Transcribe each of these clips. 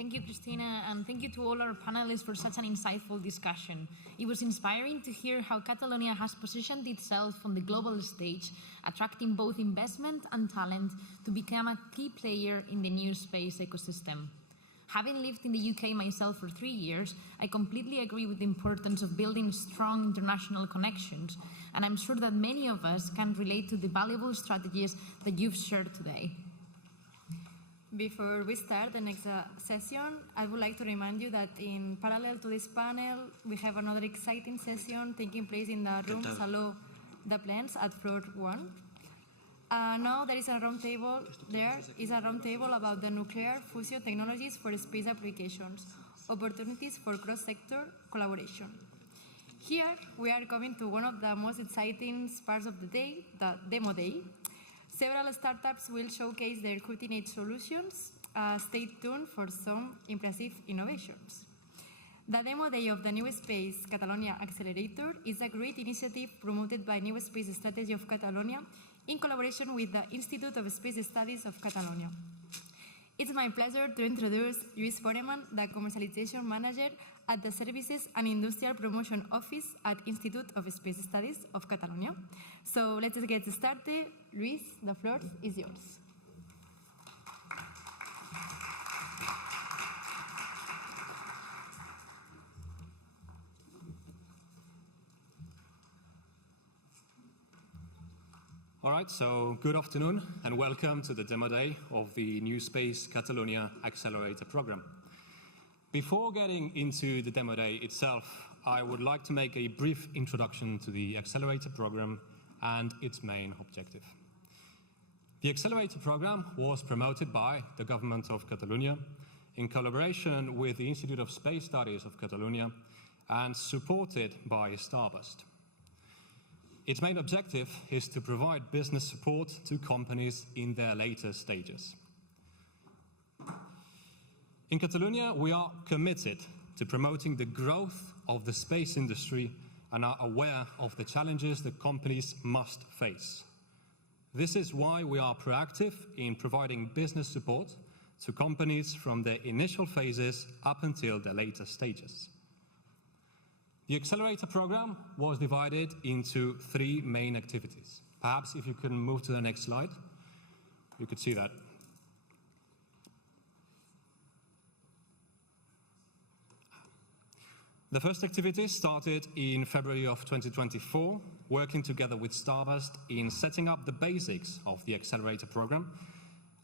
Thank you, Christina, and thank you to all our panelists for such an insightful discussion. It was inspiring to hear how Catalonia has positioned itself on the global stage, attracting both investment and talent to become a key player in the new space ecosystem. Having lived in the UK myself for 3 years, I completely agree with the importance of building strong international connections, and I'm sure that many of us can relate to the valuable strategies that you've shared today. Before we start the next session, I would like to remind you that in parallel to this panel, we have another exciting session taking place in the room Saló de Plens at floor 1. Now there is a roundtable. There is a roundtable about the nuclear fusion technologies for space applications, opportunities for cross-sector collaboration. Here we are coming to one of the most exciting parts of the day, the demo day. Several startups will showcase their cutting-edge solutions. Stay tuned for some impressive innovations. The demo day of the NewSpace Catalonia Accelerator is a great initiative promoted by NewSpace Strategy of Catalonia in collaboration with the Institute of Space Studies of Catalonia. It's my pleasure to introduce Lluís, the Commercialization Manager at the Services and Industrial Promotion Office at Institute of Space Studies of Catalonia. So let's get started. Lluís, the floor is yours. All right, so good afternoon and welcome to the demo day of the NewSpace Catalonia Accelerator program. Before getting into the demo day itself, I would like to make a brief introduction to the Accelerator program and its main objective. The Accelerator program was promoted by the government of Catalunya in collaboration with the Institute of Space Studies of Catalonia and supported by Starburst. Its main objective is to provide business support to companies in their later stages. In Catalonia, we are committed to promoting the growth of the space industry and are aware of the challenges that companies must face. This is why we are proactive in providing business support to companies from their initial phases up until their later stages. The Accelerator program was divided into 3 main activities. Perhaps if you can move to the next slide, you could see that. The first activity started in February of 2024, working together with Starburst in setting up the basics of the Accelerator program,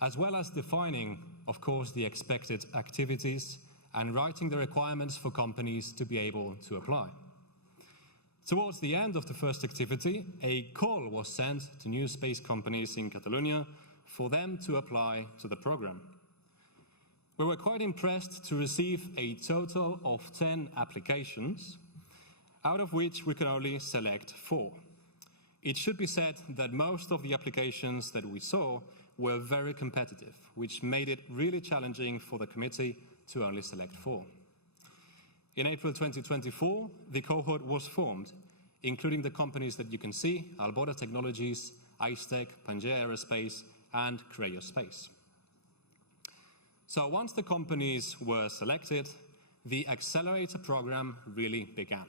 as well as defining, of course, the expected activities and writing the requirements for companies to be able to apply. Towards the end of the first activity, a call was sent to new space companies in Catalonia for them to apply to the program. We were quite impressed to receive a total of 10 applications, out of which we could only select 4. It should be said that most of the applications that we saw were very competitive, which made it really challenging for the committee to only select 4. In April 2024, the cohort was formed, including the companies that you can see, Albora Technologies, Icetech, Pangea Aerospace, and Cryospace. So once the companies were selected, the Accelerator program really began.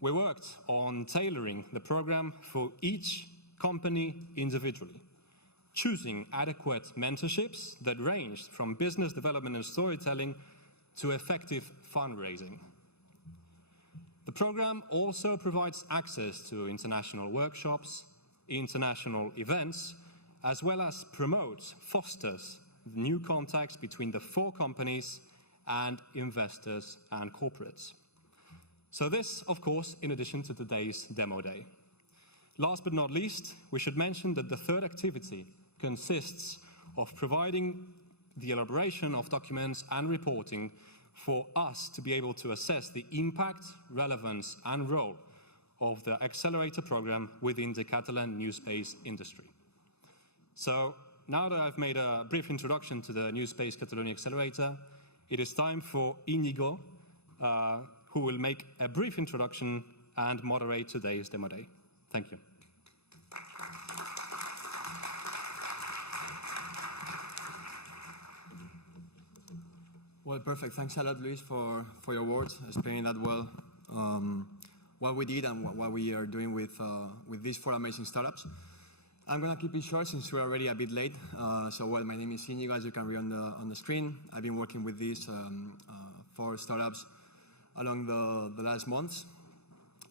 We worked on tailoring the program for each company individually, choosing adequate mentorships that ranged from business development and storytelling to effective fundraising. The program also provides access to international workshops, international events, as well as promotes, fosters new contacts between the 4 companies and investors and corporates. So this, of course, in addition to today's demo day. Last but not least, we should mention that the third activity consists of providing the elaboration of documents and reporting for us to be able to assess the impact, relevance, and role of the Accelerator program within the Catalan new space industry. So now that I've made a brief introduction to the NewSpace Catalonia Accelerator, it is time for Íñigo, who will make a brief introduction and moderate today's demo day. Thank you. Well, perfect. Thanks a lot, Luis, for your words, explaining that well, what we did and what we are doing with these 4 amazing startups. I'm going to keep it short since we're already a bit late. Well, my name is Íñigo, as you can read on the screen. I've been working with these 4 startups along the last months.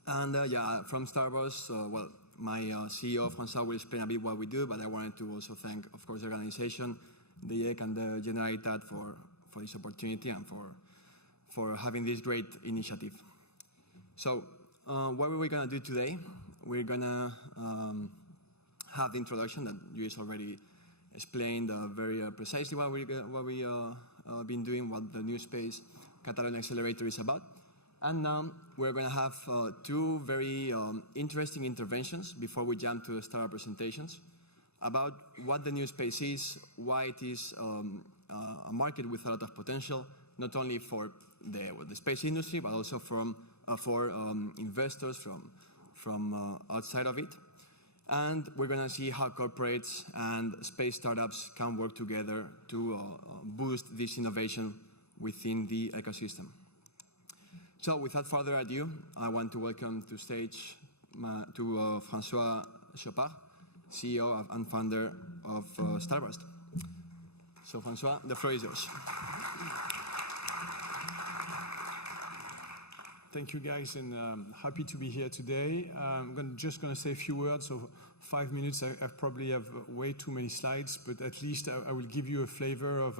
And yeah, from Starburst, well, my CEO, François, will explain a bit what we do, but I wanted to also thank, of course, the organization, the EEC and the Generalitat for this opportunity and for having this great initiative. So what are we going to do today? We're going to have the introduction that Lluís already explained very precisely what we've been doing, what the NewSpace Catalonia Accelerator is about. And now we're going to have 2 very interesting interventions before we jump to the startup presentations about what the new space is, why it is a market with a lot of potential, not only for the space industry, but also for investors from outside of it. And we're going to see how corporates and space startups can work together to boost this innovation within the ecosystem. So without further ado, I want to welcome to stage to François Chopard, CEO and founder of Starburst. So François, the floor is yours. Thank you, guys, and happy to be here today. I'm just going to say a few words. So 5 minutes, I probably have way too many slides, but at least I will give you a flavor of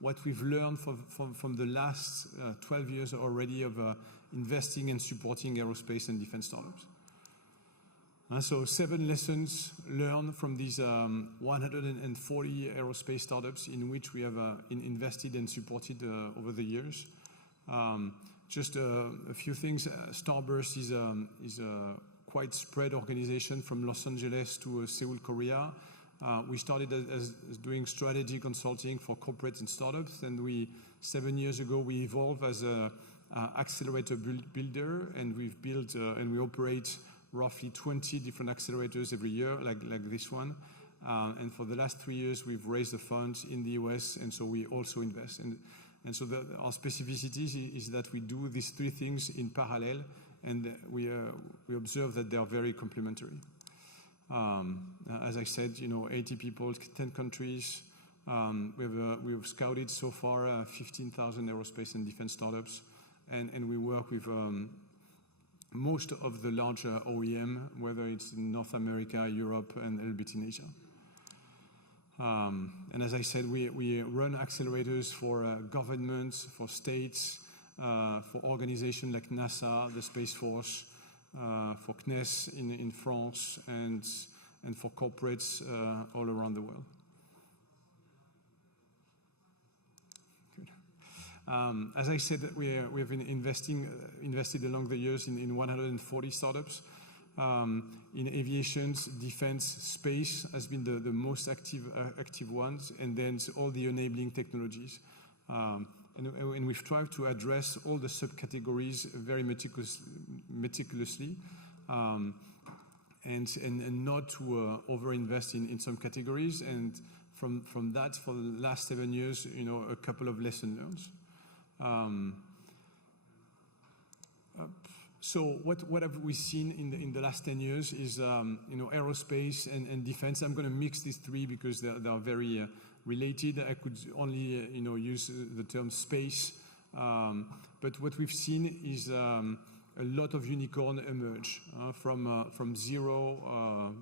what we've learned from the last 12 years already of investing and supporting aerospace and defense startups. So 7 lessons learned from these 140 aerospace startups in which we have invested and supported over the years. Just a few things. Starburst is a quite spread organization from Los Angeles to Seoul, Korea. We started as doing strategy consulting for corporates and startups, and 7 years ago we evolved as an accelerator builder, and we've built and we operate roughly 20 different accelerators every year, like this one. And for the last 3 years we've raised the funds in the US, and so we also invest. And so our specificity is that we do these 3 things in parallel, and we observe that they are very complementary. As I said, 80 people, 10 countries. We've scouted so far 15,000 aerospace and defense startups, and we work with most of the larger OEM, whether it's in North America, Europe, and a little bit in Asia. And as I said, we run accelerators for governments, for states, for organizations like NASA, the Space Force, for CNES in France, and for corporates all around the world. Good. As I said, we have been invested along the years in 140 startups. In aviation, defense, space has been the most active ones, and then all the enabling technologies. And we've tried to address all the subcategories very meticulously, and not to overinvest in some categories. And from that, for the last 7 years, a couple of lessons learned. So what have we seen in the last 10 years is aerospace and defense. I'm going to mix these 3 because they are very related. I could only use the term space, but what we've seen is a lot of unicorn emerge from 0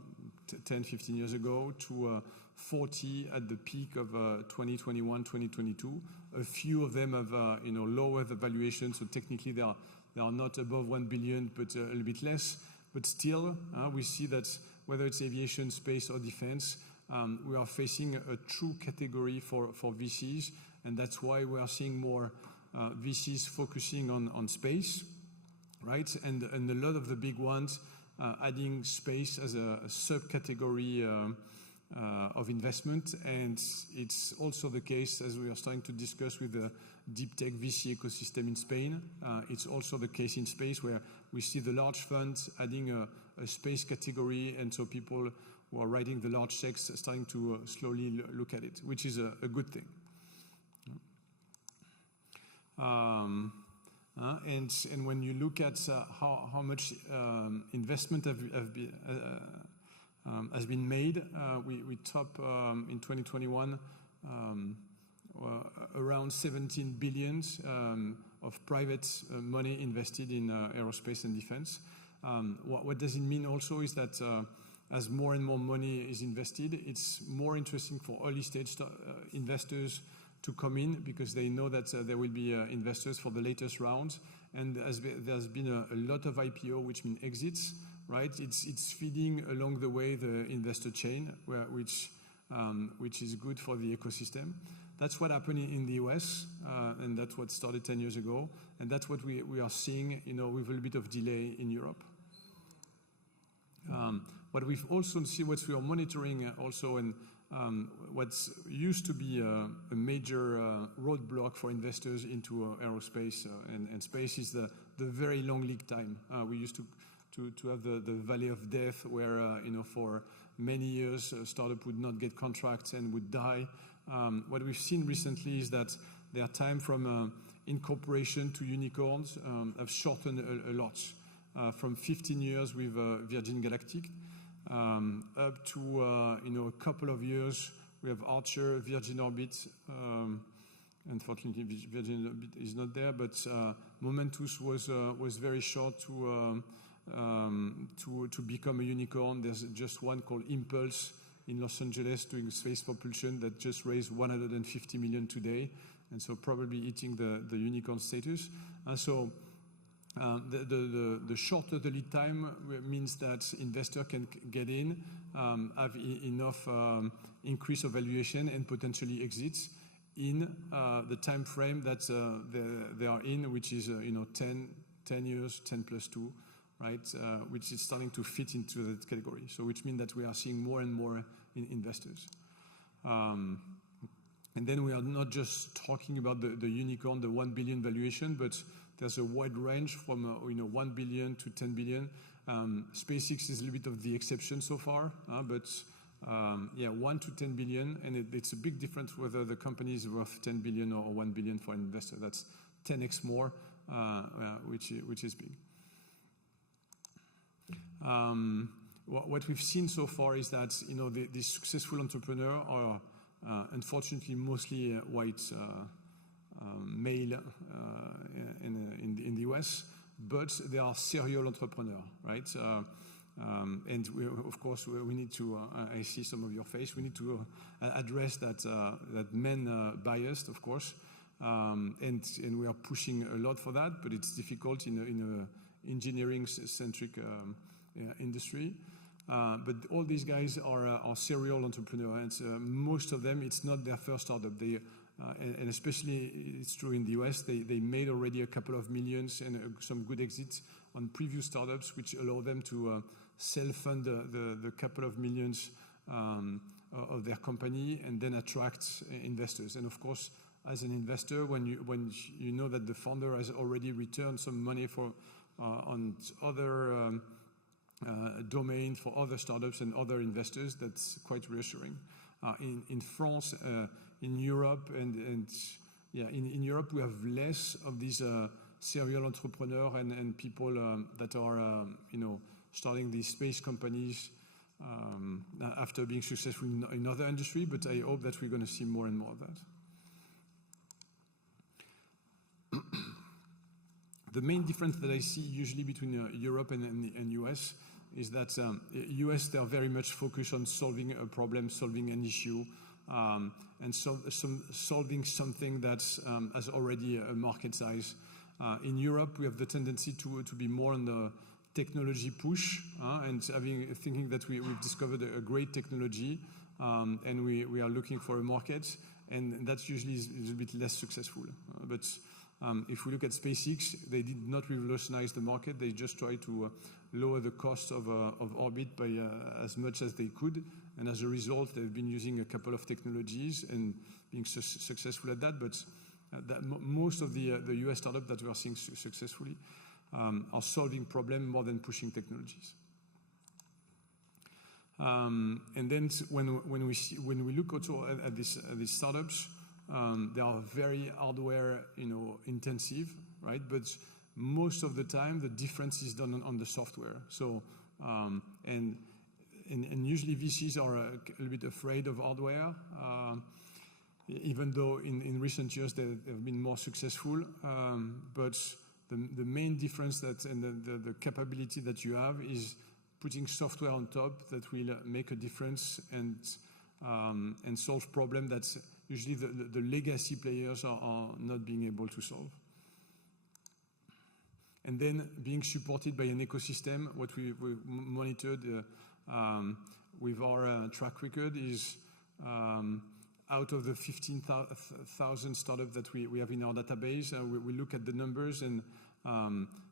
10-15 years ago to 40 at the peak of 2021, 2022. A few of them have lower the valuation, so technically they are not above 1 billion, but a little bit less. But still, we see that whether it's aviation, space, or defense, we are facing a true category for VCs, and that's why we are seeing more VCs focusing on space, right? And a lot of the big ones adding space as a subcategory of investment. And it's also the case, as we are starting to discuss with the deep tech VC ecosystem in Spain. It's also the case in space, where we see the large funds adding a space category, and so people who are writing the large checks are starting to slowly look at it, which is a good thing. And when you look at how much investment has been made, we top in 2021 around 17 billion of private money invested in aerospace and defense. What does it mean also is that as more and more money is invested, it's more interesting for early stage investors to come in because they know that there will be investors for the latest rounds. And there's been a lot of IPO, which means exits, right? It's feeding along the way the investor chain, which is good for the ecosystem. That's what happened in the US, and that's what started 10 years ago. And that's what we are seeing, with a little bit of delay in Europe. What we've also seen, what we are monitoring also, and what used to be a major roadblock for investors into aerospace and space is the very long lead time. We used to have the valley of death where, for many years, a startup would not get contracts and would die. What we've seen recently is that their time from incorporation to unicorns have shortened a lot. From 15 years with Virgin Galactic up to a couple of years. We have Archer, Virgin Orbit. Unfortunately, Virgin Orbit is not there, but Momentus was very short to become a unicorn. There's just one called Impulse in Los Angeles doing space propulsion that just raised 150 million today, and so probably hitting the unicorn status. So the shorter the lead time means that investor can get in, have enough increase of valuation and potentially exits in the time frame that they are in, which is 10 years, 10 plus 2, right? Which is starting to fit into that category. So which means that we are seeing more and more investors. And then we are not just talking about the unicorn, the 1 billion valuation, but there's a wide range from 1 billion to 10 billion. SpaceX is a little bit of the exception so far, but 1 to 10 billion, and it's a big difference whether the company is worth 10 billion or 1 billion for an investor. That's 10x more, which is big. What we've seen so far is that the successful entrepreneur are unfortunately mostly white male in the US, but they are serial entrepreneur, right? And of course we need to. I see some of your face. We need to address that men biased, of course, and we are pushing a lot for that. But it's difficult in a engineering-centric industry. But all these guys are serial entrepreneurs. Most of them, it's not their first startup. And especially it's true in the US, they made already a couple of millions and some good exits on previous startups, which allow them to self-fund the couple of millions of their company and then attract investors. And of course, as an investor, when you know that the founder has already returned some money on other domain for other startups and other investors, that's quite reassuring. In France, in Europe, in Europe, we have less of these serial entrepreneurs and people that are starting these space companies after being successful in other industry. But I hope that we're going to see more and more of that. The main difference that I see usually between Europe and US is that US, they are very much focused on solving a problem, solving an issue, and solving something that has already a market size. In Europe, we have the tendency to be more on the technology push and thinking that we've discovered a great technology and we are looking for a market, and that usually is a little bit less successful. But if we look at SpaceX, they did not revolutionize the market. They just tried to lower the cost of orbit by as much as they could. And as a result, they've been using a couple of technologies and being successful at that. But most of the US startups that we are seeing successfully are solving problems more than pushing technologies. And then when we look also at these startups, they are very hardware, intensive, right? But most of the time, the difference is done on the software. So, and usually VCs are a little bit afraid of hardware, even though in recent years they've been more successful. But the main difference and the capability that you have is putting software on top that will make a difference and solve problems that usually the legacy players are not being able to solve. And then being supported by an ecosystem, what we monitored with our track record is out of the 15,000 startups that we have in our database, we look at the numbers, and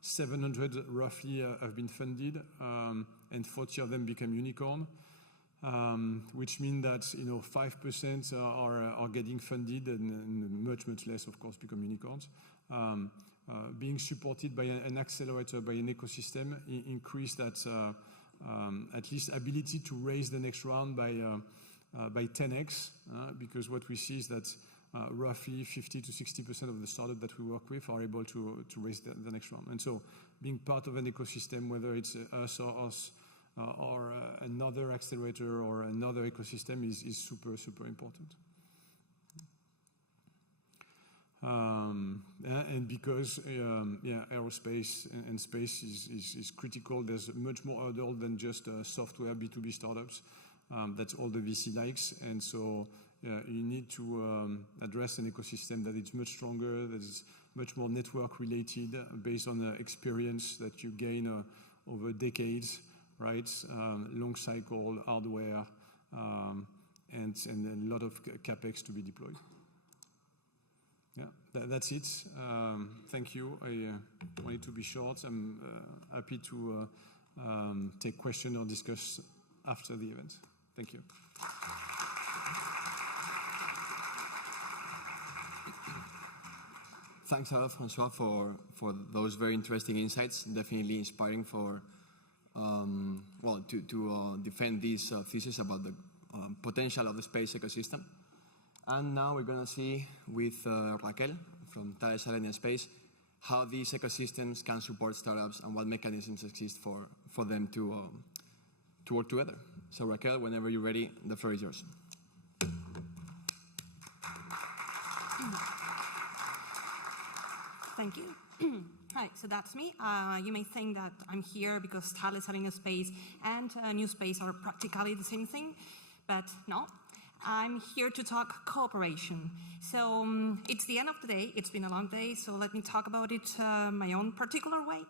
700 roughly have been funded, and 40 of them become unicorn, which means that 5% are getting funded, and much less, of course, become unicorns. Being supported by an accelerator, by an ecosystem, increase that at least ability to raise the next round by 10x, because what we see is that roughly 50 to 60% of the startups that we work with are able to raise the next round. And so being part of an ecosystem, whether it's us or another accelerator or another ecosystem, is super important. And because aerospace and space is critical, there's much more hurdle than just software B2B startups. That's all the VC likes, and so you need to address an ecosystem that is much stronger, that is much more network related, based on the experience that you gain over decades, right? Long cycle hardware, and a lot of capex to be deployed. Yeah, that's it. Thank you. I wanted to be short. I'm happy to take questions or discuss after the event. Thank you. Thanks a lot, François, for those very interesting insights. Definitely inspiring for to defend this thesis about the potential of the space ecosystem. And now we're going to see with Raquel from Catalonia Space how these ecosystems can support startups and what mechanisms exist for them to work together. So Raquel, whenever you're ready, the floor is yours. Thank you. Hi, so that's me. You may think that I'm here because Catalonia Space and NewSpace are practically the same thing, but no. I'm here to talk cooperation. So it's the end of the day. It's been a long day, so let me talk about it my own particular way.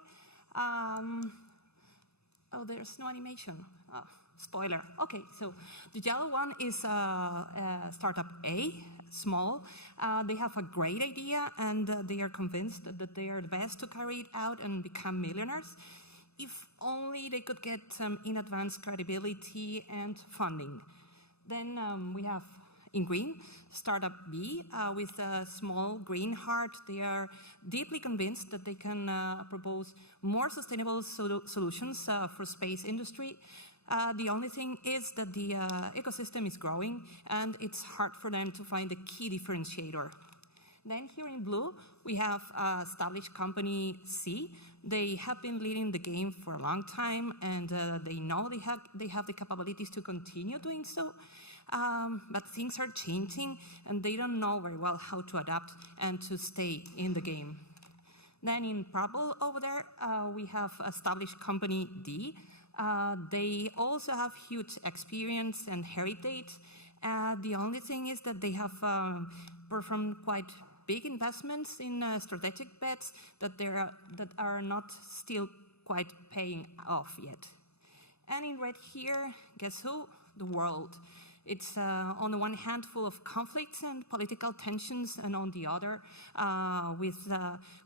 Oh, there's no animation. Oh, spoiler. Okay, so the yellow one is startup A, small. They have a great idea, and they are convinced that they are the best to carry it out and become millionaires. If only they could get some in advance credibility and funding. Then we have, in green, startup B with a small green heart. They are deeply convinced that they can propose more sustainable solutions for space industry. The only thing is that the ecosystem is growing, and it's hard for them to find the key differentiator. Then here in blue, we have established company C. They have been leading the game for a long time, and they know they have the capabilities to continue doing so. But things are changing, and they don't know very well how to adapt and to stay in the game. Then in purple over there, we have established company D. They also have huge experience and heritage. The only thing is that they have performed quite big investments in strategic bets that are not still quite paying off yet. And in red here, guess who? The world. It's on the one hand full of conflicts and political tensions, and on the other with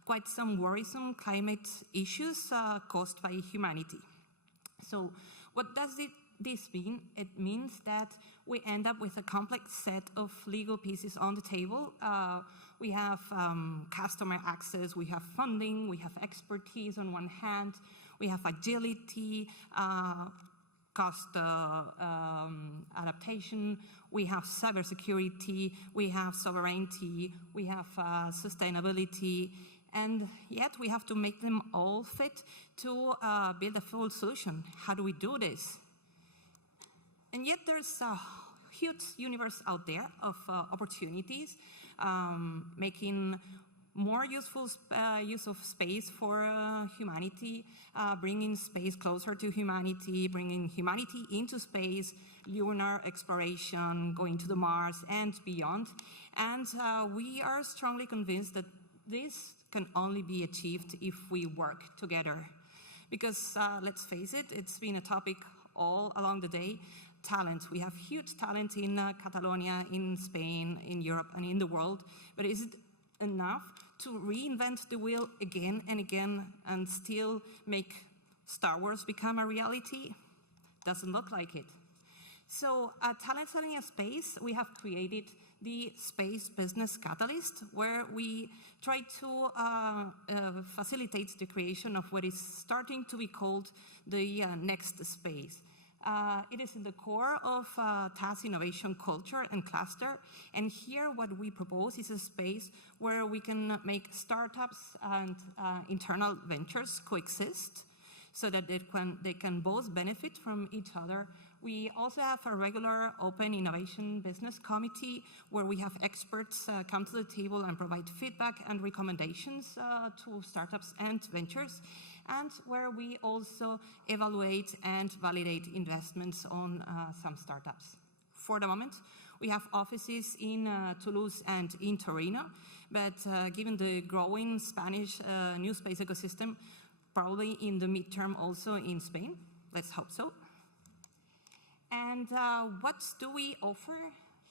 quite some worrisome climate issues caused by humanity. So what does this mean? It means that we end up with a complex set of legal pieces on the table. We have customer access, we have funding, we have expertise on one hand, we have agility, cost adaptation, we have cybersecurity, we have sovereignty, we have sustainability, and yet we have to make them all fit to build a full solution. How do we do this? And yet there's a huge universe out there of opportunities, making more useful use of space for humanity, bringing space closer to humanity, bringing humanity into space, lunar exploration, going to the Mars and beyond. And we are strongly convinced that this can only be achieved if we work together. Because let's face it, it's been a topic all along the day. Talent. We have huge talent in Catalonia, in Spain, in Europe, and in the world. But is it enough to reinvent the wheel again and again and still make Star Wars become a reality? Doesn't look like it. So at Catalonia Space, we have created the Space Business Catalyst, where we try to facilitate the creation of what is starting to be called the next space. It is in the core of TAS innovation culture and cluster. And here what we propose is a space where we can make startups and internal ventures coexist so that they can both benefit from each other. We also have a regular open innovation business committee where we have experts come to the table and provide feedback and recommendations to startups and ventures, and where we also evaluate and validate investments on some startups. For the moment, we have offices in Toulouse and in Torino, but given the growing Spanish new space ecosystem, probably in the midterm also in Spain. Let's hope so. And what do we offer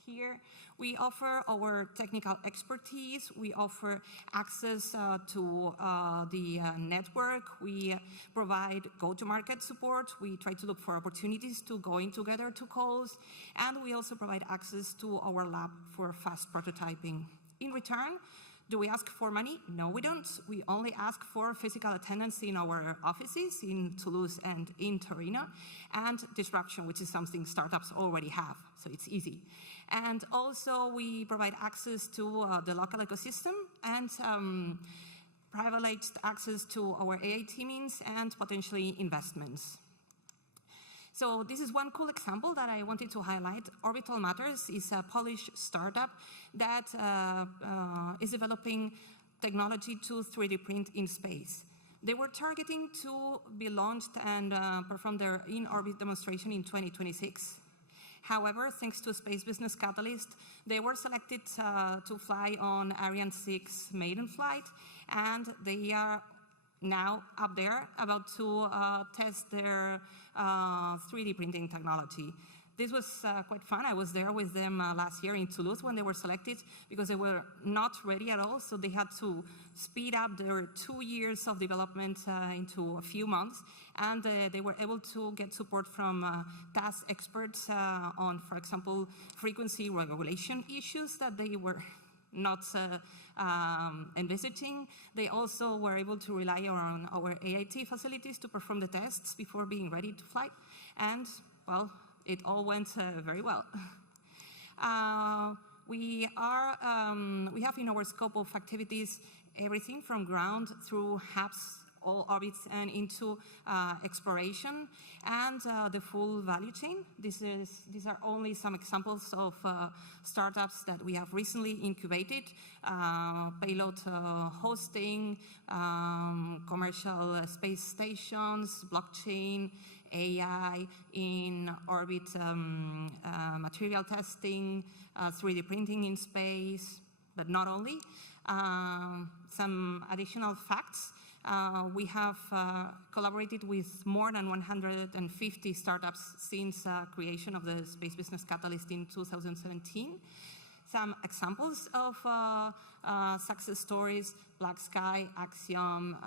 here? We offer our technical expertise. We offer access to the network. We provide go-to-market support. We try to look for opportunities to going together to calls. And we also provide access to our lab for fast prototyping. In return, do we ask for money? No, we don't. We only ask for physical attendance in our offices in Toulouse and in Torino, and disruption, which is something startups already have, so it's easy. And also we provide access to the local ecosystem and privileged access to our AI teamings and potentially investments. So this is one cool example that I wanted to highlight. Orbital Matters is a Polish startup that is developing technology to 3D print in space. They were targeting to be launched and perform their in-orbit demonstration in 2026. However, thanks to Space Business Catalyst, they were selected to fly on Ariane 6 maiden flight, and they are now up there about to test their 3D printing technology. This was quite fun. I was there with them last year in Toulouse when they were selected because they were not ready at all, so they had to speed up their 2 years of development into a few months, and they were able to get support from TAS experts on, for example, frequency regulation issues that they were not envisaging. They also were able to rely on our AIT facilities to perform the tests before being ready to fly. And, well, it all went very well. We have in our scope of activities everything from ground through hubs, all orbits, and into exploration and the full value chain. These are only some examples of startups that we have recently incubated: payload hosting, commercial space stations, blockchain, AI, in-orbit material testing, 3D printing in space, but not only. Some additional facts. We have collaborated with more than 150 startups since creation of the Space Business Catalyst in 2017. Some examples of success stories: Black Sky, Axiom,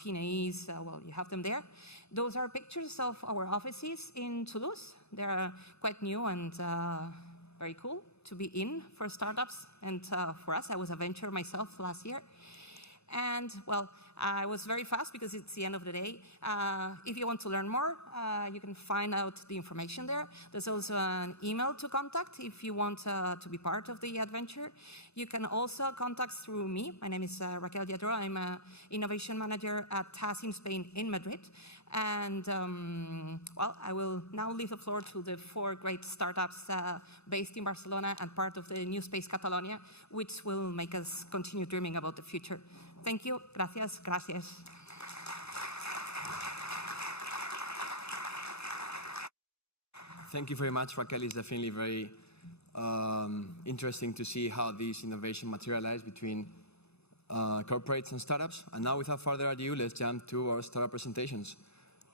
Kineis, well, you have them there. Those are pictures of our offices in Toulouse. They're quite new and very cool to be in for startups and for us. I was a venture myself last year. And, well, I was very fast because it's the end of the day. If you want to learn more, you can find out the information there. There's also an email to contact if you want to be part of the adventure. You can also contact through me. My name is Raquel. I'm an innovation manager at TAS in Spain in Madrid. And, well, I will now leave the floor to the 4 great startups based in Barcelona and part of the NewSpace Catalonia, which will make us continue dreaming about the future. Thank you. Gracias. Gracias. Thank you very much, Raquel. It's definitely very interesting to see how this innovation materializes between corporates and startups. And now, without further ado, let's jump to our startup presentations.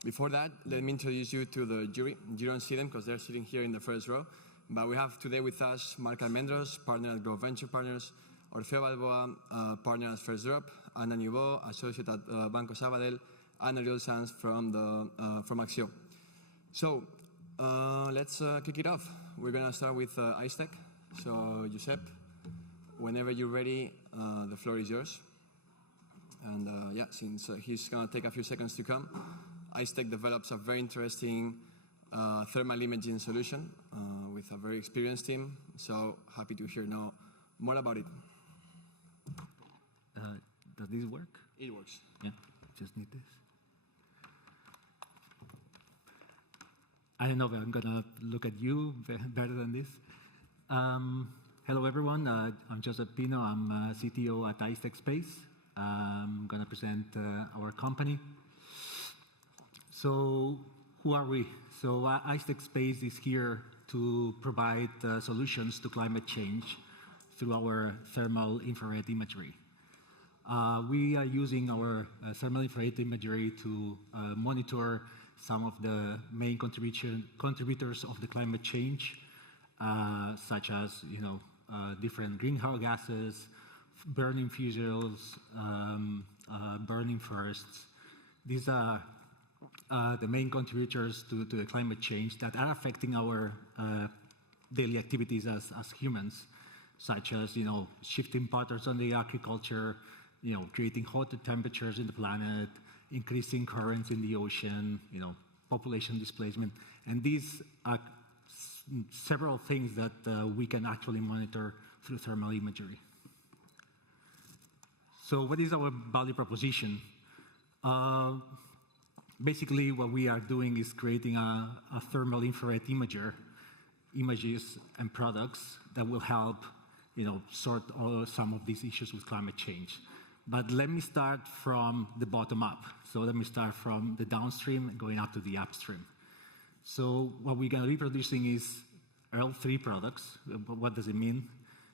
Before that, let me introduce you to the jury. You don't see them because they're sitting here in the first row. But we have today with us Marc Almendros, partner at Growth Venture Partners, Orfeo Balboa, partner at First Drop, Anna Newbo, associate at Banco Sabadell, and Oriol Sanz from Acció. So let's kick it off. We're going to start with IceTech. So, Josep, whenever you're ready, the floor is yours. And yeah, since he's going to take a few seconds to come, IceTech develops a very interesting thermal imaging solution with a very experienced team. So happy to hear now more about it. Does this work? It works. Yeah, just need this. I don't know if I'm going to look at you better than this. Hello, everyone. I'm Josep Pino. I'm CTO at IceTech Space. I'm going to present our company. So who are we? So IceTech Space is here to provide solutions to climate change through our thermal infrared imagery. We are using our thermal infrared imagery to monitor some of the main contributors of the climate change, such as different greenhouse gases, burning fuels, burning forests. These are the main contributors to the climate change that are affecting our daily activities as humans, such as shifting patterns on the agriculture, creating hotter temperatures in the planet, increasing currents in the ocean, population displacement, and these are several things that we can actually monitor through thermal imagery. So, what is our value proposition? Basically, what we are doing is creating a thermal infrared images and products that will help, sort some of these issues with climate change. But let me start from the bottom up. So let me start from the downstream and going up to the upstream. So what we're going to be producing is L3 products. What does it mean?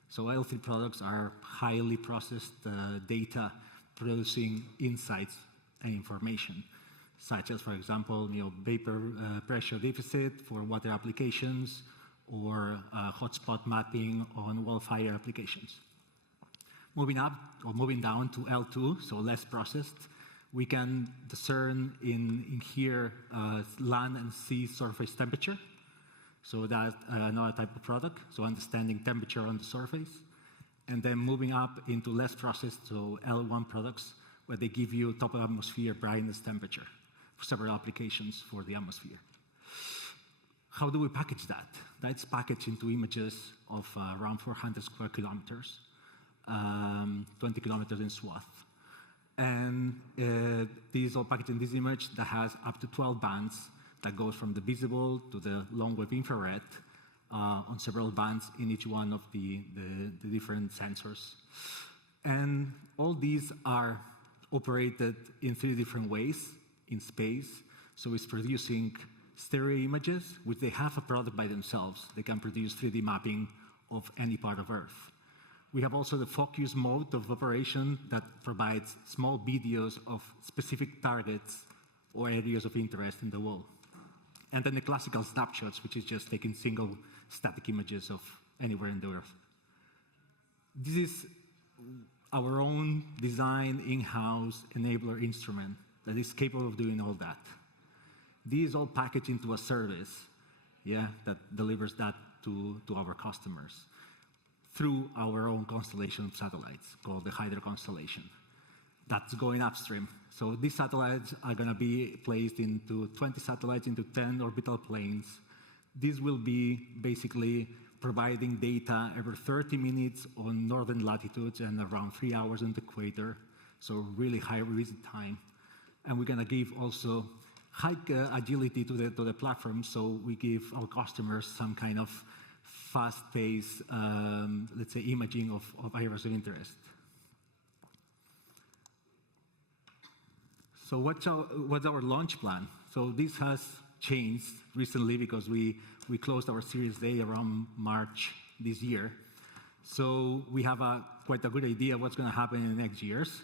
So L3 products are highly processed data producing insights and information, such as, for example, vapor pressure deficit for water applications or hotspot mapping on wildfire applications. Moving up or moving down to L2, so less processed, we can discern in here land and sea surface temperature. So that's another type of product, so understanding temperature on the surface. And then moving up into less processed, so L1 products, where they give you top of atmosphere brightness temperature for several applications for the atmosphere. How do we package that? That's packaged into images of around 400 square kilometers, 20 kilometers in swath. And these are packaged in this image that has up to 12 bands that goes from the visible to the long-wave infrared on several bands in each one of the different sensors. And all these are operated in 3 different ways in space. So it's producing stereo images, which they have a product by themselves. They can produce 3D mapping of any part of Earth. We have also the focus mode of operation that provides small videos of specific targets or areas of interest in the world. And then the classical snapshots, which is just taking single static images of anywhere in the Earth. This is our own design in-house enabler instrument that is capable of doing all that. These all packaged into a service, that delivers that to our customers through our own constellation of satellites called the Hydra constellation. that's going upstream. So these satellites are going to be placed into 20 satellites into 10 orbital planes. This will be basically providing data every 30 minutes on northern latitudes and around 3 hours on the equator, so really high visit time. And we're going to give also high agility to the platform, so we give our customers some kind of fast-paced, let's say, imaging of areas of interest. So what's our launch plan? So this has changed recently because we closed our Series A around March this year. So we have quite a good idea what's going to happen in the next years.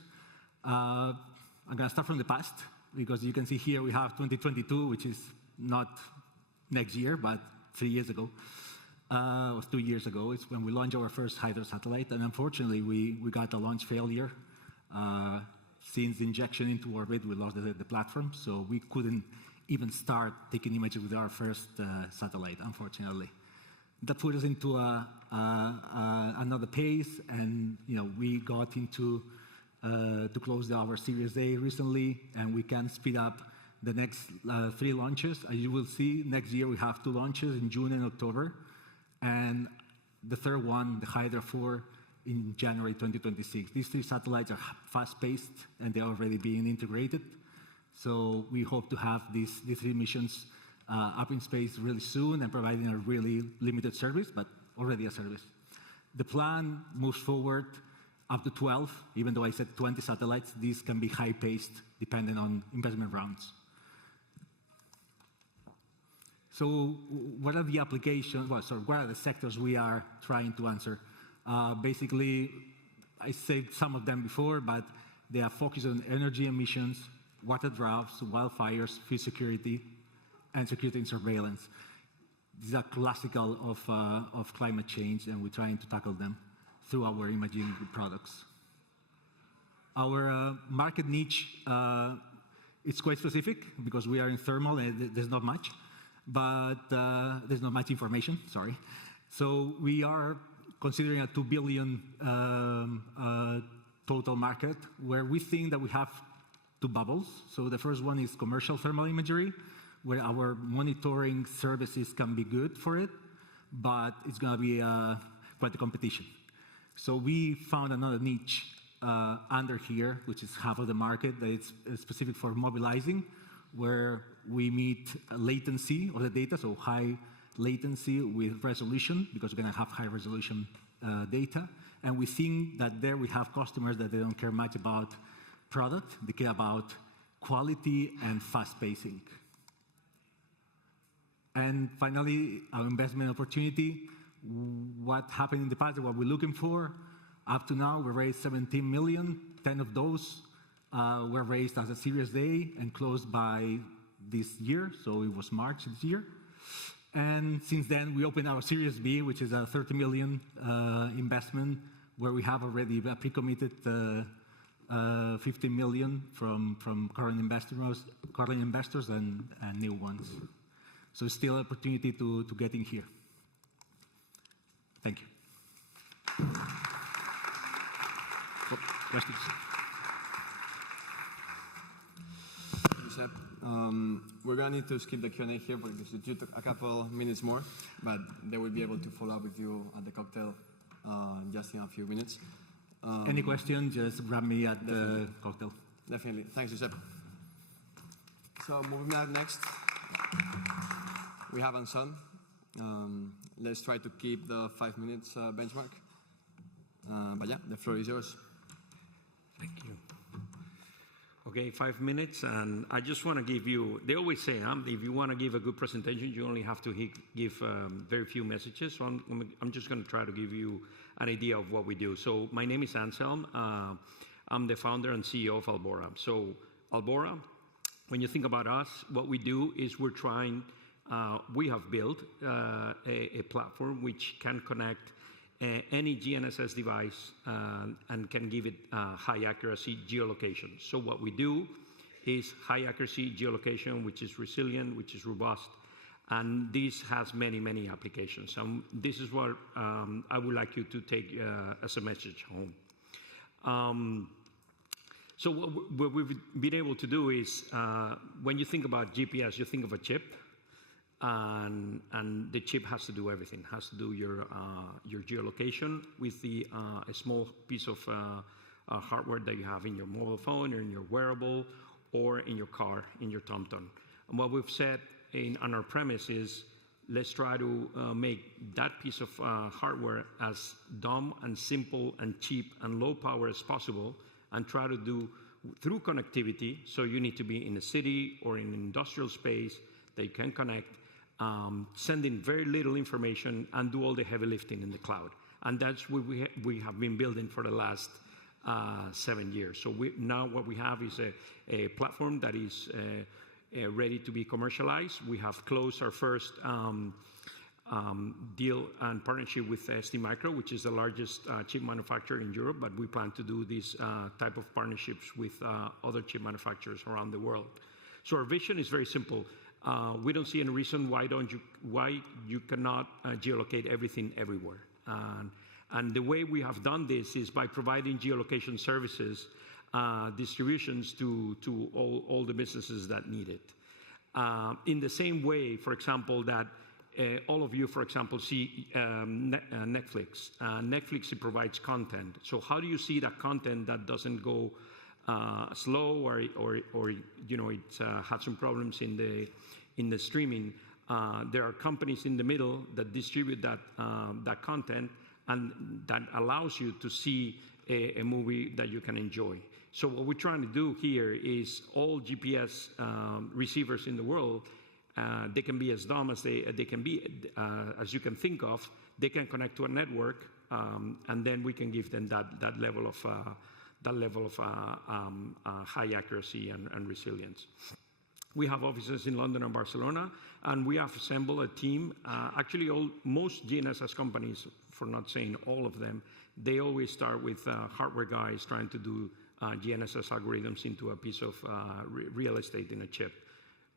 I'm going to start from the past, because you can see here we have 2022, which is not next year, but 3 years ago, or 2 years ago. It's when we launched our first Hydra satellite, and unfortunately we got a launch failure. Since the injection into orbit, we lost the platform, so we couldn't even start taking images with our first satellite, unfortunately. That put us into another pace, and we got into to close our Series A recently, and we can speed up the next 3 launches. As you will see, next year we have 2 launches in June and October, and the third one, the Hydra 4, in January 2026. These 3 satellites are fast-paced, and they're already being integrated. So we hope to have these 3 missions up in space really soon and providing a really limited service, but already a service. The plan moves forward up to 12, even though I said 20 satellites. These can be high-paced depending on investment rounds. So what are the applications, what are the sectors we are trying to answer? Basically, I said some of them before, but they are focused on energy emissions, water droughts, wildfires, food security, and security and surveillance. These are classical of climate change, and we're trying to tackle them through our imaging products. Our market niche is quite specific because we are in thermal and there's not much, but there's not much information, sorry. So we are considering a 2 billion total market, where we think that we have 2 bubbles. So the first one is commercial thermal imagery, where our monitoring services can be good for it, but it's going to be quite a competition. So we found another niche under here, which is half of the market, that is specific for mobilizing, where we meet latency of the data, so high latency with resolution, because we're going to have high resolution data. And we think that there we have customers that they don't care much about product, they care about quality and fast pacing. And finally, our investment opportunity. What happened in the past, what we're looking for. Up to now, we raised 17 million. 10 of those were raised as a Series A and closed by this year, so it was March this year. And since then, we opened our Series B, which is a 30 million investment, where we have already pre-committed 15 million from current investors and new ones. So still an opportunity to get in here. Thank you. Questions? Josep, we're going to need to skip the Q&A here because it took a couple minutes more, but they will be able to follow up with you at the cocktail just in a few minutes. Any questions, just grab me at the cocktail. Definitely. Thanks, Josep. So moving on next, we have Anselm. Let's try to keep the 5 minutes benchmark. But yeah, the floor is yours. Thank you. Okay, 5 minutes, and I just want to give you, they always say, if you want to give a good presentation, you only have to give very few messages. So I'm just going to try to give you an idea of what we do. So my name is Anselm. I'm the founder and CEO of Albora. So Albora, when you think about us, what we do is we have built a platform which can connect any GNSS device and can give it high accuracy geolocation. So what we do is high accuracy geolocation, which is resilient, which is robust, and this has many, many applications. This is what I would like you to take as a message home. So what we've been able to do is, when you think about GPS, you think of a chip, and the chip has to do everything. It has to do your geolocation with a small piece of hardware that you have in your mobile phone or in your wearable or in your car, in your TomTom. And what we've said on our premise is, let's try to make that piece of hardware as dumb and simple and cheap and low power as possible, and try to do through connectivity. So you need to be in a city or in an industrial space that you can connect, sending very little information and do all the heavy lifting in the cloud. And that's what we have been building for the last 7 years. So now what we have is a platform that is ready to be commercialized. We have closed our first deal and partnership with STMicro, which is the largest chip manufacturer in Europe, but we plan to do these type of partnerships with other chip manufacturers around the world. So our vision is very simple. We don't see any reason why you cannot geolocate everything everywhere. And the way we have done this is by providing geolocation services, distributions to all the businesses that need it. In the same way, for example, that all of you, for example, see Netflix. Netflix, it provides content. So how do you see that content that doesn't go slow or you know, it had some problems in the streaming? There are companies in the middle that distribute that content, and that allows you to see a movie that you can enjoy. So what we're trying to do here is all GPS receivers in the world, they can be as dumb as they can be, as you can think of. They can connect to a network, and then we can give them that level of high accuracy and resilience. We have offices in London and Barcelona, and we have assembled a team. Actually, most GNSS companies, for not saying all of them, they always start with hardware guys trying to do GNSS algorithms into a piece of real estate in a chip.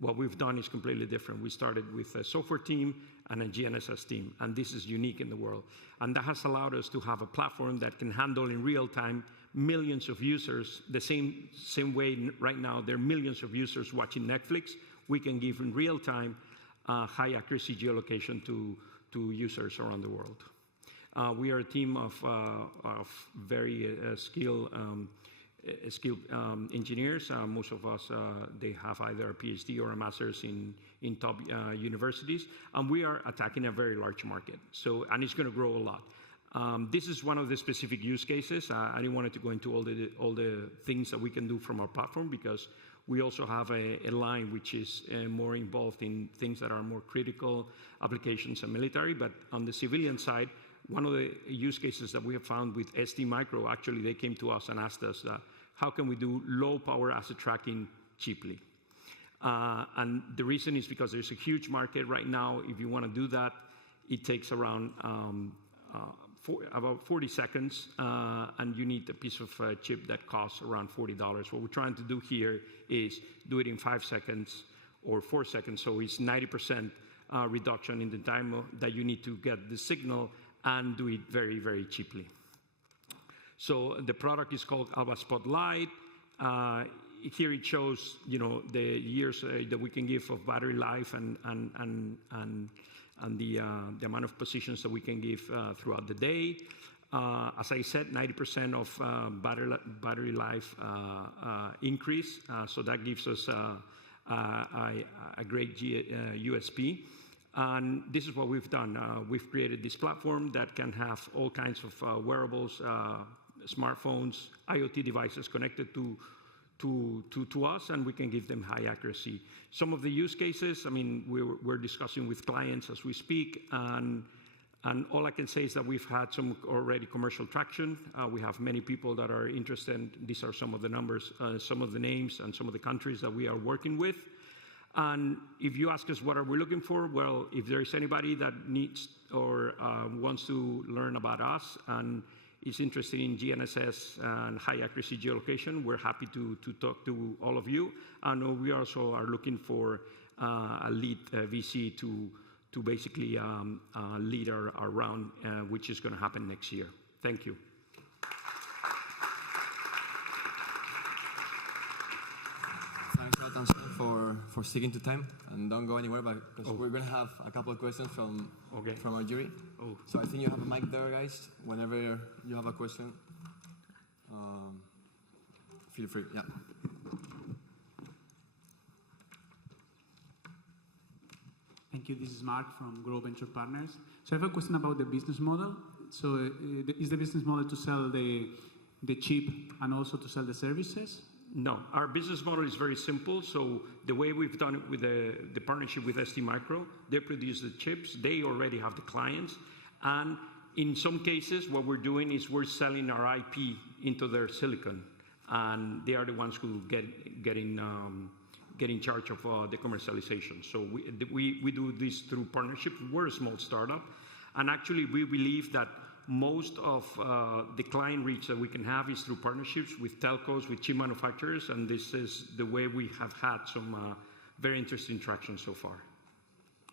What we've done is completely different. We started with a software team and a GNSS team, and this is unique in the world. And that has allowed us to have a platform that can handle in real time millions of users. The same way right now, there are millions of users watching Netflix. We can give in real time high accuracy geolocation to users around the world. We are a team of very skilled engineers. Most of us, they have either a PhD or a master's in top universities, and we are attacking a very large market. So, and it's going to grow a lot. This is one of the specific use cases. I didn't want to go into all the things that we can do from our platform, because we also have a line which is more involved in things that are more critical applications and military. But on the civilian side, one of the use cases that we have found with STMicro, actually, they came to us and asked us, how can we do low power asset tracking cheaply? And the reason is because there's a huge market right now. If you want to do that, it takes around about 40 seconds, and you need a piece of chip that costs around $40. What we're trying to do here is do it in 5 seconds or 4 seconds, so it's 90% reduction in the time that you need to get the signal, and do it very, very cheaply. So the product is called Alba Spotlight. Here it shows, you know, the years that we can give of battery life and the amount of positions that we can give throughout the day. As I said, 90% of battery life increase, so that gives us a great USP. And this is what we've done. We've created this platform that can have all kinds of wearables, smartphones, IoT devices connected to us, and we can give them high accuracy. Some of the use cases, I mean, we're discussing with clients as we speak, and all I can say is that we've had some already commercial traction. We have many people that are interested. These are some of the numbers, some of the names, and some of the countries that we are working with. And if you ask us what are we looking for, well, if there is anybody that needs or wants to learn about us and is interested in GNSS and high accuracy geolocation, we're happy to talk to all of you. And we also are looking for a lead VC to basically lead our round, which is going to happen next year. Thank you. for sticking to time, and don't go anywhere, because we're going to have a couple of questions from our jury. So I think you have a mic there, guys. Whenever you have a question, feel free. Yeah. Thank you. This is Mark from Grow Venture Partners. So I have a question about the business model. So is the business model to sell the chip and also to sell the services? No, our business model is very simple. So the way we've done it with the partnership with ST Micro, they produce the chips, they already have the clients, and in some cases what we're doing is we're selling our IP into their silicon, and they are the ones who get in charge of the commercialization. So we do this through partnership. We're a small startup, and actually we believe that most of the client reach that we can have is through partnerships with telcos, with chip manufacturers, and this is the way we have had some very interesting traction so far.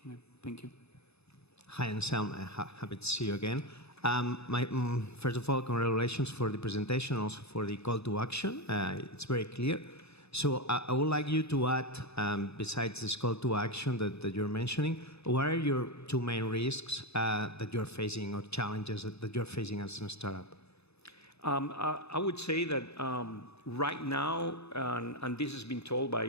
Yeah, thank you. Hi, Anselm. Happy to see you again. First of all, congratulations for the presentation, also for the call to action. It's very clear. So I would like you to add, besides this call to action that you're mentioning, what are your two main risks that you're facing, or challenges that you're facing as a startup? I would say that right now, and this has been told by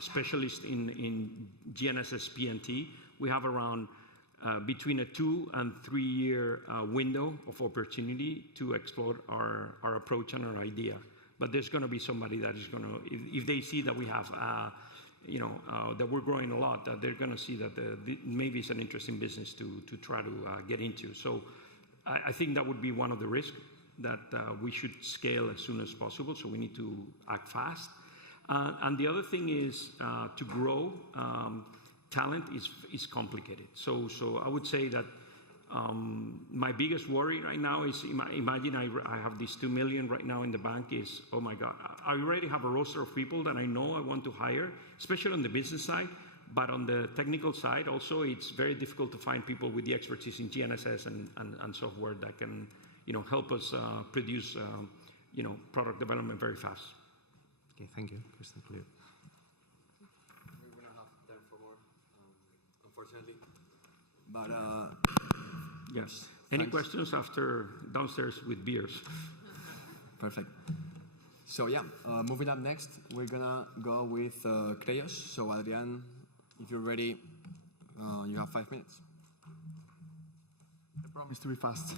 specialists in GNSS PNT, we have around between a 2 and 3 year window of opportunity to explore our approach and our idea. But there's going to be somebody that is going to, if they see that we have, that we're growing a lot, that they're going to see that maybe it's an interesting business to try to get into. So I think that would be one of the risks, that we should scale as soon as possible. So we need to act fast. And the other thing is to grow. Talent is complicated. So I would say that my biggest worry right now is, imagine I have this 2 million right now in the bank, is, oh my God, I already have a roster of people that I know I want to hire, especially on the business side, but on the technical side also, it's very difficult to find people with the expertise in GNSS and software that can, help us produce, product development very fast. Okay, thank you. Crystal clear. We're going to have time for more, unfortunately. But yes. Any questions after downstairs with beers? Perfect. So yeah, moving up next, we're gonna go with Creyos. So Adrian, if you're ready, you have 5 minutes. I promise to be fast.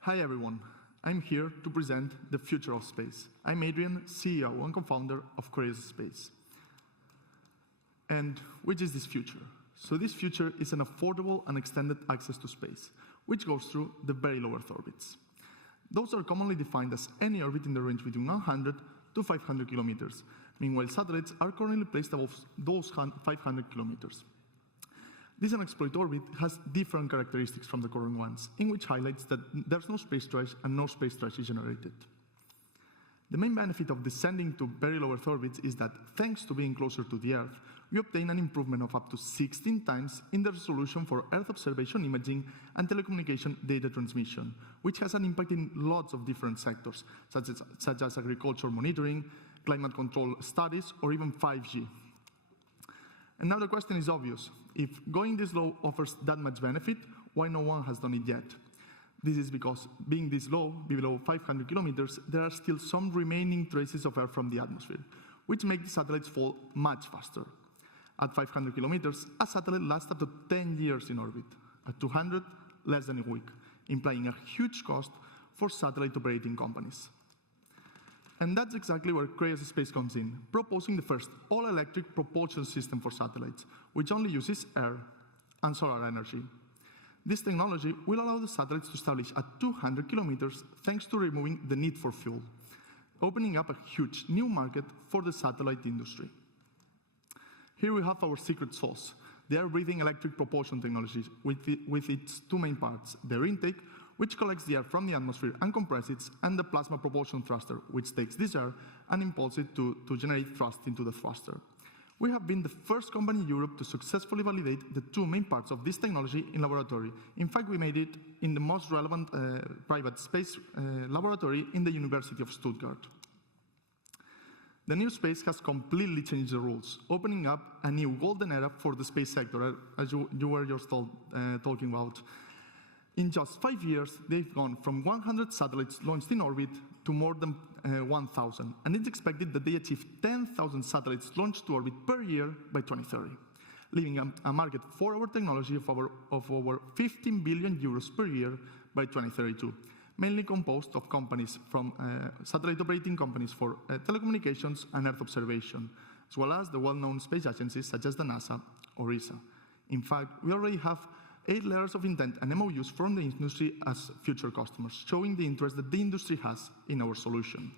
Hi everyone. I'm here to present the future of space. I'm Adrian, CEO and co-founder of Creyos Space. And which is this future? So this future is an affordable and extended access to space, which goes through the very low Earth orbits. Those are commonly defined as any orbit in the range between 100 to 500 kilometers. Meanwhile, satellites are currently placed above those 500 kilometers. This unexplored orbit has different characteristics from the current ones, in which highlights that there's no space trash and no space trash is generated. The main benefit of descending to very low Earth orbits is that, thanks to being closer to the Earth, we obtain an improvement of up to 16 times in the resolution for Earth observation imaging and telecommunication data transmission, which has an impact in lots of different sectors, such as agriculture monitoring, climate control studies, or even 5G. And now the question is obvious. If going this low offers that much benefit, why no one has done it yet? This is because, being this low, below 500 kilometers, there are still some remaining traces of Earth from the atmosphere, which make the satellites fall much faster. At 500 kilometers, a satellite lasts up to 10 years in orbit. At 200, less than a week, implying a huge cost for satellite operating companies. And that's exactly where Creyos Space comes in, proposing the first all-electric propulsion system for satellites, which only uses air and solar energy. This technology will allow the satellites to establish at 200 kilometers thanks to removing the need for fuel, opening up a huge new market for the satellite industry. Here we have our secret sauce, the air-breathing electric propulsion technology with its two main parts, the air intake, which collects the air from the atmosphere and compresses it, and the plasma propulsion thruster, which takes this air and impulses it to generate thrust into the thruster. We have been the first company in Europe to successfully validate the two main parts of this technology in laboratory. In fact, we made it in the most relevant private space laboratory in the University of Stuttgart. The new space has completely changed the rules, opening up a new golden era for the space sector, as you were just talking about. In just 5 years, they've gone from 100 satellites launched in orbit to more than 1,000, and it's expected that they achieve 10,000 satellites launched to orbit per year by 2030, leaving a market for our technology of over 15 billion euros per year by 2032, mainly composed of companies from satellite operating companies for telecommunications and Earth observation, as well as the well-known space agencies such as the NASA or ESA. In fact, we already have 8 letters of intent and MOUs from the industry as future customers, showing the interest that the industry has in our solution.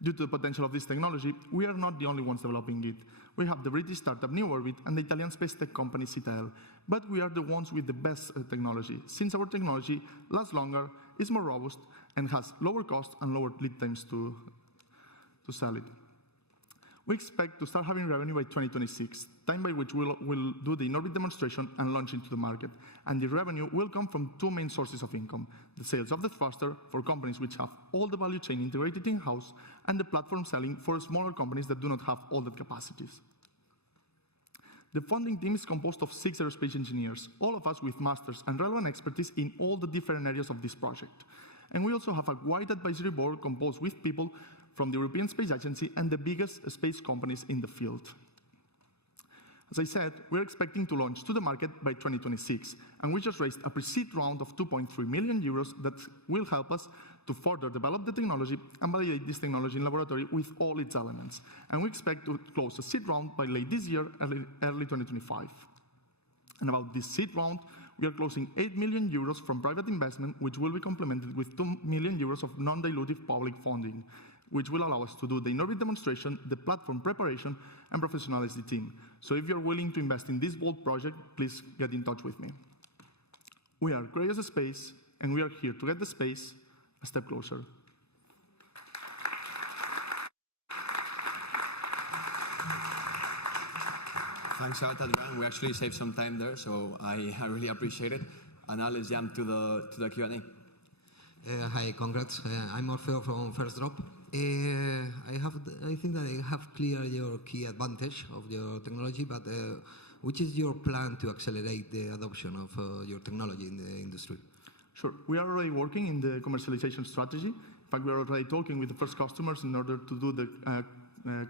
Due to the potential of this technology, we are not the only ones developing it. We have the British startup New Orbit and the Italian space tech company Citadel, but we are the ones with the best technology, since our technology lasts longer, is more robust, and has lower cost and lower lead times to sell it. We expect to start having revenue by 2026, time by which we'll do the in-orbit demonstration and launch into the market. And the revenue will come from 2 main sources of income: the sales of the thruster for companies which have all the value chain integrated in-house, and the platform selling for smaller companies that do not have all the capacities. The funding team is composed of 6 aerospace engineers, all of us with masters and relevant expertise in all the different areas of this project. And we also have a wide advisory board composed with people from the European Space Agency and the biggest space companies in the field. As I said, we're expecting to launch to the market by 2026, and we just raised a pre-seed round of 2.3 million euros that will help us to further develop the technology and validate this technology in laboratory with all its elements. And we expect to close a seed round by late this year, early 2025. And about this seed round, we are closing 8 million euros from private investment, which will be complemented with 2 million euros of non-dilutive public funding, which will allow us to do the in-orbit demonstration, the platform preparation, and professionalize the team. So if you're willing to invest in this bold project, please get in touch with me. We are great as a space, and we are here to get the space a step closer. Thanks a lot, Adrian. We actually saved some time there, so I really appreciate it. And now let's jump to the Q&A. Hi, congrats. I'm Orfeo from First Drop. I think that I have clear your key advantage of your technology, but which is your plan to accelerate the adoption of your technology in the industry? Sure. We are already working in the commercialization strategy. In fact, we are already talking with the first customers in order to do the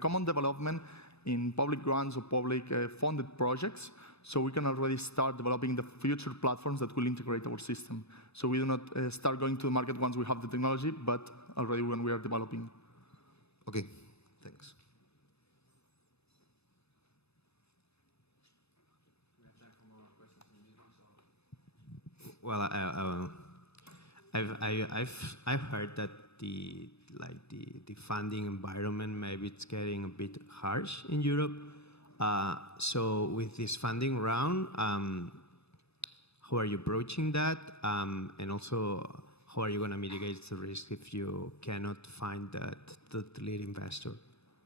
common development in public grants or public funded projects, so we can already start developing the future platforms that will integrate our system. So we do not start going to the market once we have the technology, but already when we are developing. Okay, thanks. Well, I've heard that the funding environment, maybe it's getting a bit harsh in Europe. So with this funding round, how are you approaching that? And also, how are you going to mitigate the risk if you cannot find the lead investor?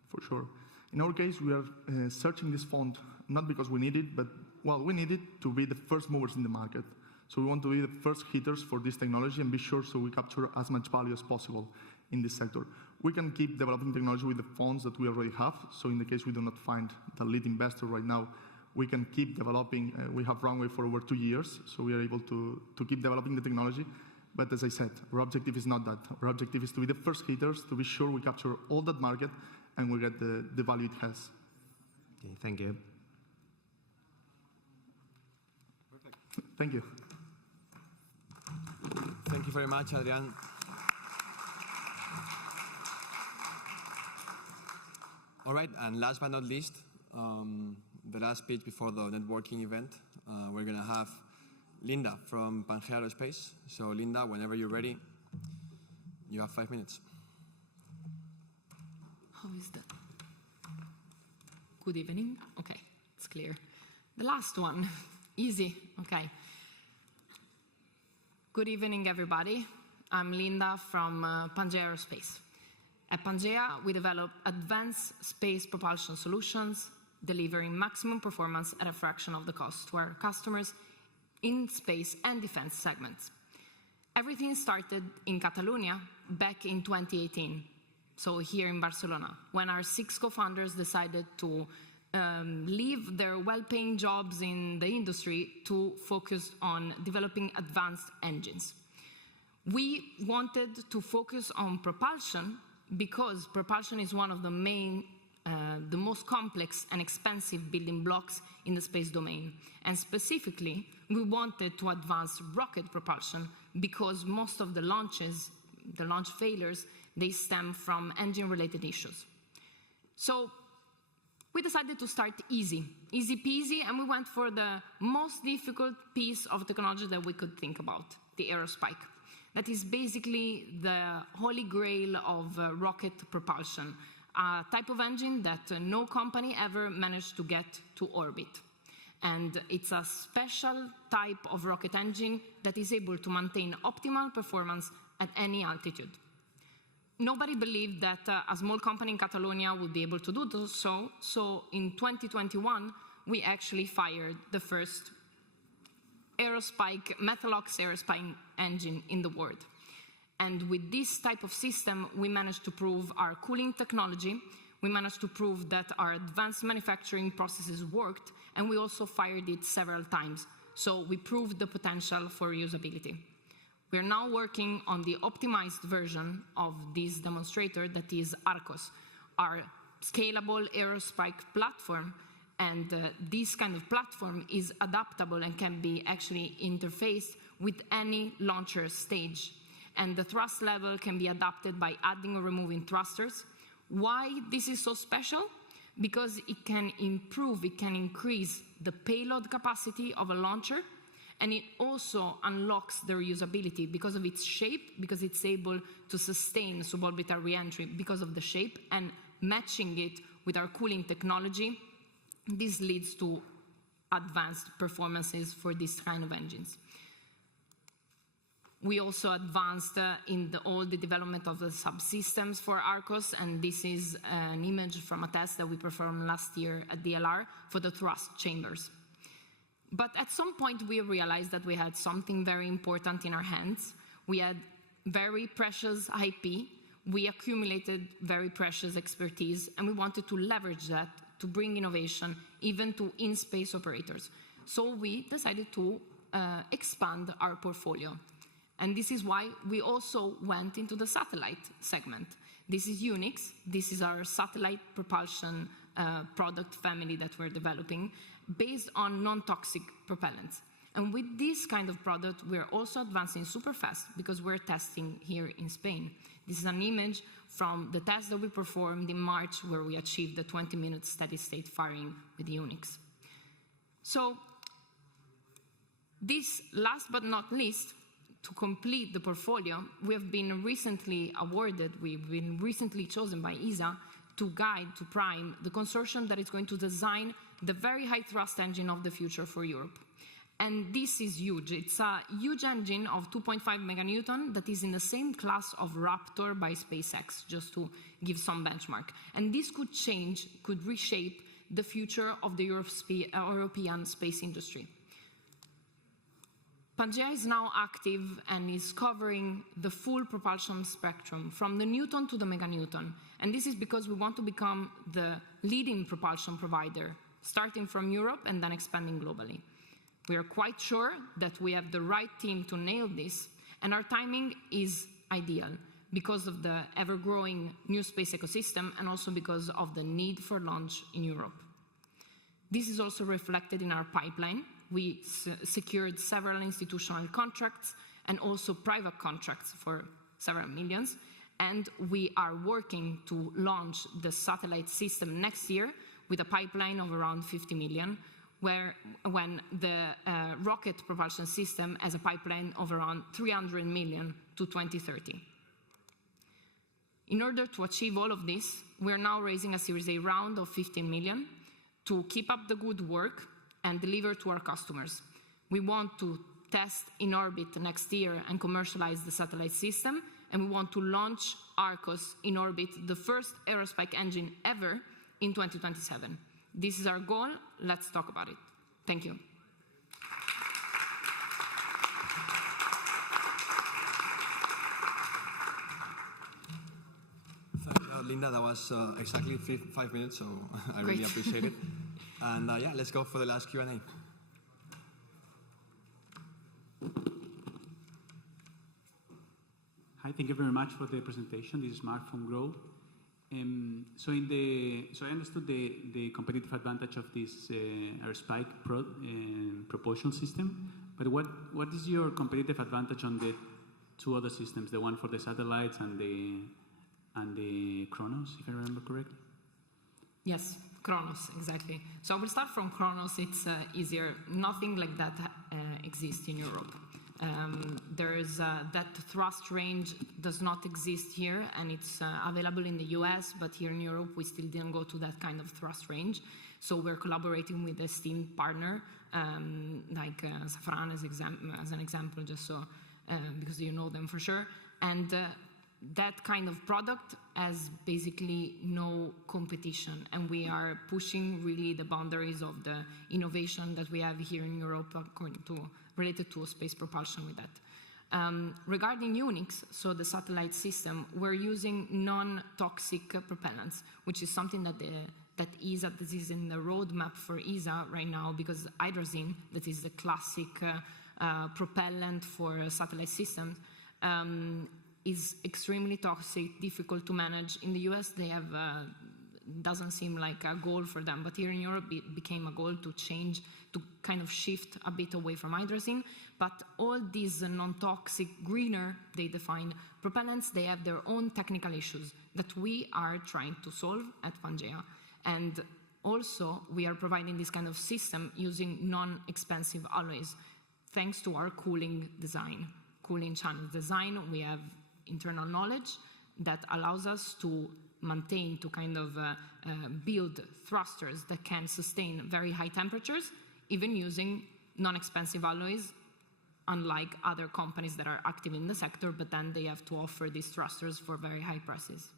For sure. In our case, we are searching this fund not because we need it, but, well, we need it to be the first movers in the market. So we want to be the first hitters for this technology and be sure so we capture as much value as possible in this sector. We can keep developing technology with the funds that we already have. So in the case we do not find the lead investor right now, we can keep developing. We have runway for over 2 years, so we are able to keep developing the technology. But as I said, our objective is not that. Our objective is to be the first hitters, to be sure we capture all that market and we get the value it has. Okay, thank you. Perfect. Thank you. Thank you very much, Adrian. All right, and last but not least, the last speech before the networking event, we're going to have Linda from Pangea Aerospace. So Linda, whenever you're ready, you have 5 minutes. How is that? Good evening. Okay, it's clear. The last one, easy. Okay. Good evening, everybody. I'm Linda from Pangea Aerospace. At Pangea, we develop advanced space propulsion solutions, delivering maximum performance at a fraction of the cost to our customers in space and defense segments. Everything started in Catalunya back in 2018, so here in Barcelona, when our 6 co-founders decided to leave their well-paying jobs in the industry to focus on developing advanced engines. We wanted to focus on propulsion because propulsion is one of the the most complex and expensive building blocks in the space domain. And specifically, we wanted to advance rocket propulsion because most of the launch failures, they stem from engine-related issues. So we decided to start easy peasy, and we went for the most difficult piece of technology that we could think about, the aerospike. That is basically the holy grail of rocket propulsion, a type of engine that no company ever managed to get to orbit. And it's a special type of rocket engine that is able to maintain optimal performance at any altitude. Nobody believed that a small company in Catalonia would be able to do so, so in 2021, we actually fired the first Metalox aerospike engine in the world. And with this type of system, we managed to prove our cooling technology, we managed to prove that our advanced manufacturing processes worked, and we also fired it several times. So we proved the potential for usability. We are now working on the optimized version of this demonstrator that is Arcos, our scalable aerospike platform. And this kind of platform is adaptable and can be actually interfaced with any launcher stage. And the thrust level can be adapted by adding or removing thrusters. Why this is so special? Because it can increase the payload capacity of a launcher, and it also unlocks the reusability because of its shape, because it's able to sustain suborbital re-entry because of the shape, and matching it with our cooling technology, this leads to advanced performances for this kind of engines. We also advanced in all the development of the subsystems for Arcos, and this is an image from a test that we performed last year at DLR for the thrust chambers. But at some point, we realized that we had something very important in our hands. We had very precious IP, we accumulated very precious expertise, and we wanted to leverage that to bring innovation even to in-space operators. So we decided to expand our portfolio. And this is why we also went into the satellite segment. This is Unix. This is our satellite propulsion product family that we're developing based on non-toxic propellants. And with this kind of product, we're also advancing super fast because we're testing here in Spain. This is an image from the test that we performed in March where we achieved the 20-minute steady state firing with Unix. So this, last but not least, to complete the portfolio, we've been recently chosen by ESA to guide, to prime the consortium that is going to design the very high thrust engine of the future for Europe. And this is huge. It's a huge engine of 2.5 meganewton that is in the same class of Raptor by SpaceX, just to give some benchmark. And this could reshape the future of the European space industry. Pangea is now active and is covering the full propulsion spectrum, from the Newton to the meganewton. And this is because we want to become the leading propulsion provider, starting from Europe and then expanding globally. We are quite sure that we have the right team to nail this, and our timing is ideal because of the ever-growing new space ecosystem and also because of the need for launch in Europe. This is also reflected in our pipeline. We secured several institutional contracts and also private contracts for several millions. And we are working to launch the satellite system next year with a pipeline of around 50 million, when the rocket propulsion system has a pipeline of around 300 million to 2030. In order to achieve all of this, we are now raising a Series A round of 15 million to keep up the good work and deliver to our customers. We want to test in orbit next year and commercialize the satellite system, And we want to launch Arcos in orbit, the first aerospike engine ever, in 2027. This is our goal. Let's talk about it. Thank you. Thank you, Linda. That was exactly 5 minutes, so I really appreciate it. And yeah, let's go for the last Q&A. Hi, thank you very much for the presentation. This is Mark from Grow. So I understood the competitive advantage of this aerospike propulsion system, but what is your competitive advantage on the two other systems, the one for the satellites and the Kronos, if I remember correctly? Yes, Kronos, exactly. So I will start from Kronos. It's easier. Nothing like that exists in Europe. That thrust range does not exist here, and it's available in the US, but here in Europe we still didn't go to that kind of thrust range. So we're collaborating with a esteemed partner, like Safran as an example, just so because you know them for sure. And that kind of product has basically no competition, and we are pushing really the boundaries of the innovation that we have here in Europe related to space propulsion with that. Regarding Unix, so the satellite system, we're using non-toxic propellants, which is something that ESA, this is in the roadmap for ESA right now, because hydrazine, that is the classic propellant for satellite systems, is extremely toxic, difficult to manage. In the US, they have, doesn't seem like a goal for them, but here in Europe, it became a goal to change, to kind of shift a bit away from hydrazine. But all these non-toxic, greener, they define propellants, they have their own technical issues that we are trying to solve at Pangea. And also, we are providing this kind of system using non-expensive alloys, thanks to our cooling design, cooling channel design. We have internal knowledge that allows us to maintain, to kind of build thrusters that can sustain very high temperatures, even using non-expensive alloys, unlike other companies that are active in the sector, but then they have to offer these thrusters for very high prices.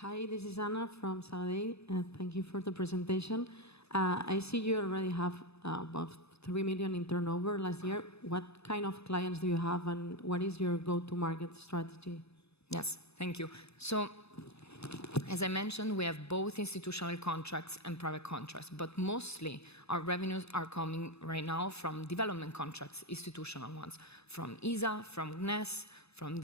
Hi, this is Anna from Serveis. Thank you for the presentation. I see you already have about 3 million in turnover last year. What kind of clients do you have, and what is your go-to-market strategy? Yes, thank you. So, as I mentioned, we have both institutional contracts and private contracts, but mostly our revenues are coming right now from development contracts, institutional ones, from ESA, from GNES, from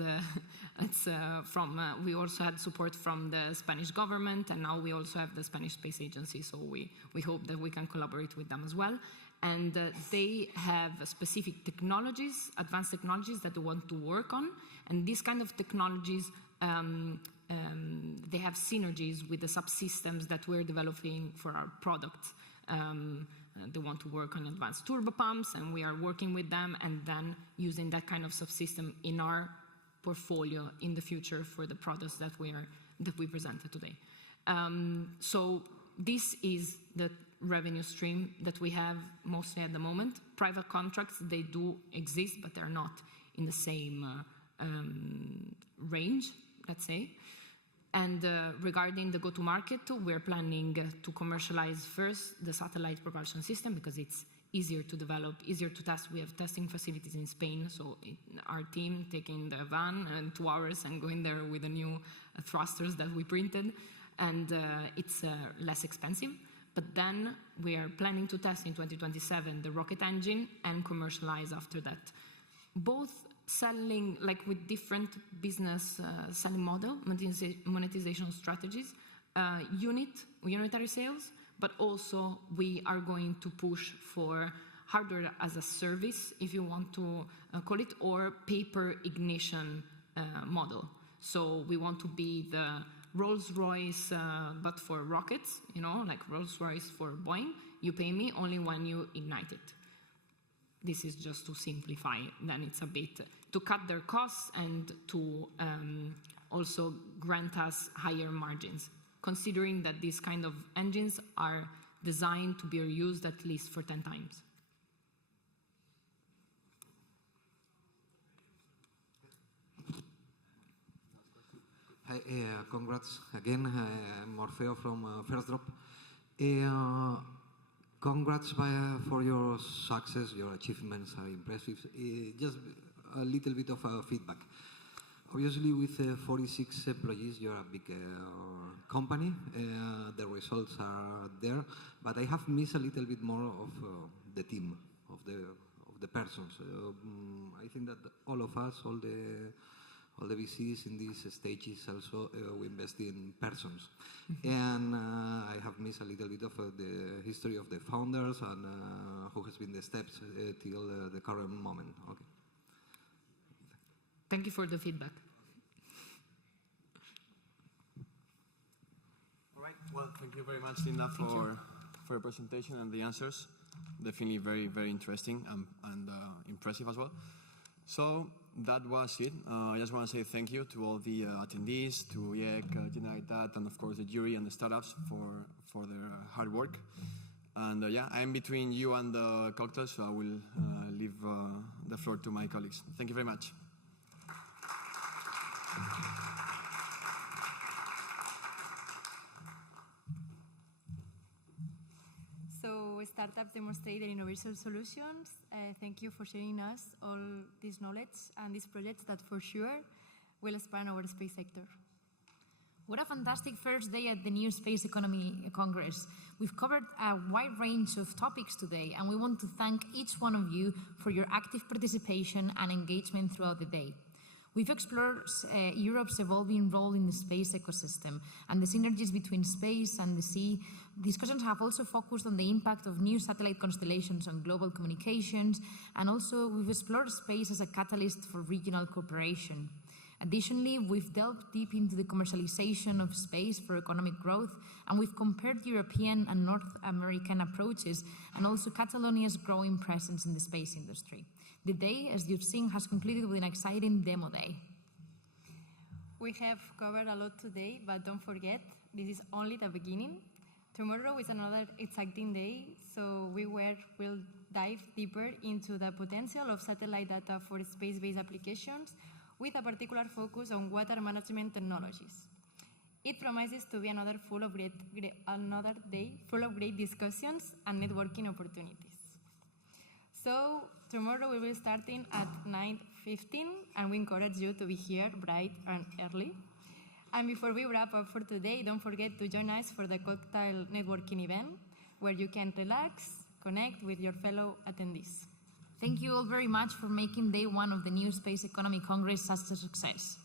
we also had support from the Spanish government, and now we also have the Spanish Space Agency, so we hope that we can collaborate with them as well. And they have specific technologies, advanced technologies that they want to work on, and these kind of technologies, they have synergies with the subsystems that we're developing for our products. They want to work on advanced turbopumps, and we are working with them, and then using that kind of subsystem in our portfolio in the future for the products that we presented today. So this is the revenue stream that we have mostly at the moment. Private contracts, they do exist, but they're not in the same range, let's say. And regarding the go-to-market, we're planning to commercialize first the satellite propulsion system because it's easier to develop, easier to test. We have testing facilities in Spain, so our team taking the van and 2 hours and going there with the new thrusters that we printed, and it's less expensive. But then we are planning to test in 2027 the rocket engine and commercialize after that. Both selling, like with different business selling model, monetization strategies, unitary sales, but also we are going to push for hardware as a service, if you want to call it, or pay-per ignition model. So we want to be the Rolls-Royce, but for rockets, you know, like Rolls-Royce for Boeing. You pay me only when you ignite it. This is just to simplify. Then it's a bit to cut their costs and to also grant us higher margins, considering that these kind of engines are designed to be reused at least for 10 times. Hi, congrats again. I'm Orfeo from First Drop. Congrats for your success. Your achievements are impressive. Just a little bit of feedback. Obviously, with 46 employees, you're a big company. The results are there, but I have missed a little bit more of the team, of the persons. I think that all of us, all the VCs in these stages also, we invest in persons. And I have missed a little bit of the history of the founders and who has been the steps till the current moment. Okay. Thank you for the feedback. All right. Well, thank you very much, Linda, for your presentation and the answers. Definitely very, very interesting and impressive as well. So that was it. I just want to say thank you to all the attendees, to IEC, Generalitat, and of course the jury and the startups for their hard work. And yeah, I'm between you and the cocktail, so I will leave the floor to my colleagues. Thank you very much. So startups demonstrate their innovative solutions. Thank you for sharing us all this knowledge and these projects that for sure will expand our space sector. What a fantastic first day at the New Space Economy Congress. We've covered a wide range of topics today, and we want to thank each one of you for your active participation and engagement throughout the day. We've explored Europe's evolving role in the space ecosystem and the synergies between space and the sea. Discussions have also focused on the impact of new satellite constellations on global communications, and also we've explored space as a catalyst for regional cooperation. Additionally, we've delved deep into the commercialization of space for economic growth, and we've compared European and North American approaches, and also Catalonia's growing presence in the space industry. The day, as you've seen, has concluded with an exciting demo day. We have covered a lot today, but don't forget, this is only the beginning. Tomorrow is another exciting day, so we'll dive deeper into the potential of satellite data for space-based applications, with a particular focus on water management technologies. It promises to be another day full of great discussions and networking opportunities. So tomorrow we will be starting at 9:15, and we encourage you to be here bright and early. And before we wrap up for today, don't forget to join us for the cocktail networking event, where you can relax, connect with your fellow attendees. Thank you all very much for making day one of the New Space Economy Congress such a success.